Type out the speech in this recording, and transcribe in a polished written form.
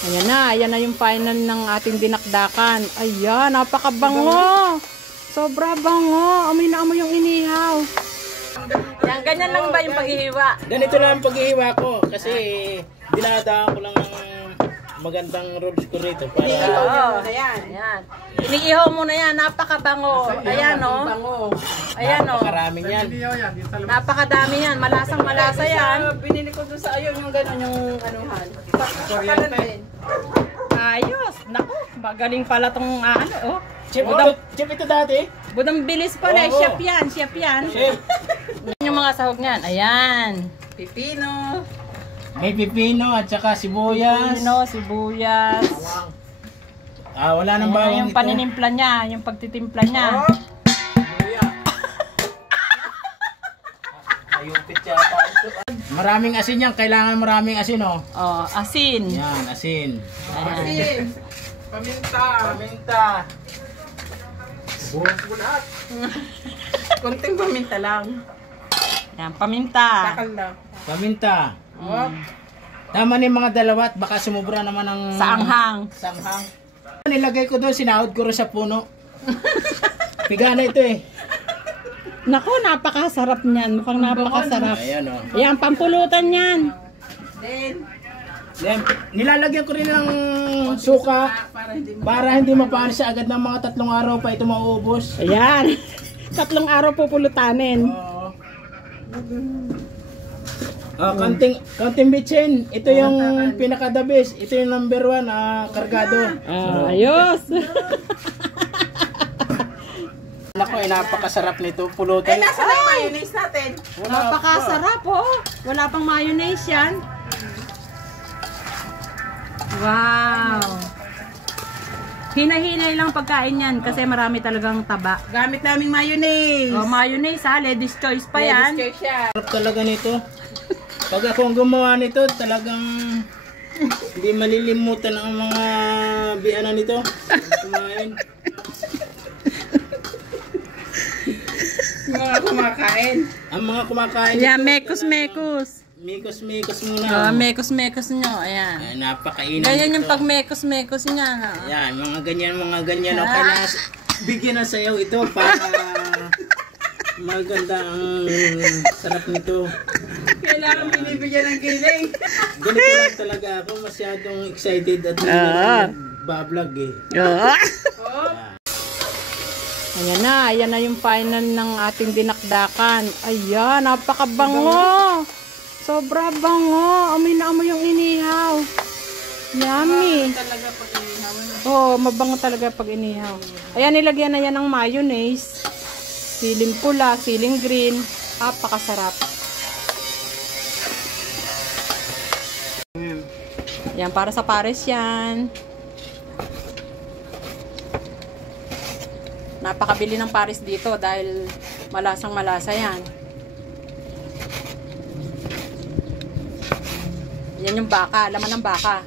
Ayan na yung final ng ating dinakdakan. Ayan, napakabango. Sobra bango. Amoy na amoy yung inihaw. Yan, ganyan lang ba yung paghihiwa? Ganito lang ang paghihiwa ko kasi dinadaan ko lang ng magandang rolls ko rito para Ayan. Iniihaw mo na yan, napakabango. Ayan o. Ayan o. Napakaraming yan. Napakadami yan, malasang malasa yan. Binili ko doon sa ayon yung gano'n yung anuhan. Ayos. Naku, magaling pala tong ano oh. Chip ito dati? Budang bilis pala, Oo. chef yan. Chef. Yung mga sahog niyan, ayan. Pipino. May pipino at saka sibuyas. Sibuyas. Wala nang Ayan, bawang yung ito. paninimpla niya, yung pagtitimpla niya. Maraming asin yan. Kailangan maraming asin, oh. Oh, asin. Yan, asin. Ayan. Paminta. Bulat. Konting paminta lang. Ayan, paminta. Takal lang. Paminta. Tama na yung mga dalawa at baka sumubra naman ng Sa anghang. sanghang. Nilagay ko doon, sinahod ko rin sa puno. Pigana ito eh. Naku, napakasarap niyan. Mukhang napakasarap. Ayan, oh. Ayan, pampulutan yan. Then, nilalagyan ko rin ng suka para hindi mapaan siya agad ng mga 3 araw pa ito mauubos. Ayan. 3 araw pupulutanin. Counting bitchin. Ito yung pinaka-the best. Ito yung number 1 kargado. Ayos. Nako, napakasarap nito. Pulutan. Nasa na yung mayonnaise natin? Napakasarap oh. Wala pang mayonnaise yan. Wow. Hinahinay lang pagkain yan kasi marami talagang taba. Gamit naming mayonnaise. Oh, mayonnaise ha, ladies choice pa yan. Ladies' choice yan. Sarap talaga nito. Pag ako ang gumawa nito, talagang hindi malilimutan ang mga biyanan nito. Kumain. Mga kumakain. Ang mga kumakain Yeah, nito, mekos-mekos. Mekos muna. Mekos-mekos nyo, ayan. Ay, napakainam Ganyan yung nito. pag mekos-mekos niya. Ha? Yan, mga ganyan. O, kaya bigyan ng sayaw ito para maganda ang sarap nito. Kailangan binibigyan ng giling. Ganito lang talaga ako, masyadong excited at bablog eh. Ayan na yung final ng ating dinakdakan. Ayan, napakabango. Sobra bango. Amoy na amoy yung inihaw. Yummy. Talaga pag inihawan. Oh, mabango talaga pag inihaw. Ayan, nilagyan na yan ng mayonnaise. Siling pula, siling green. Napakasarap. Yan, para sa pares yan. Napakabili ng pares dito dahil malasang malasa yan. Yan yung baka, laman ng baka.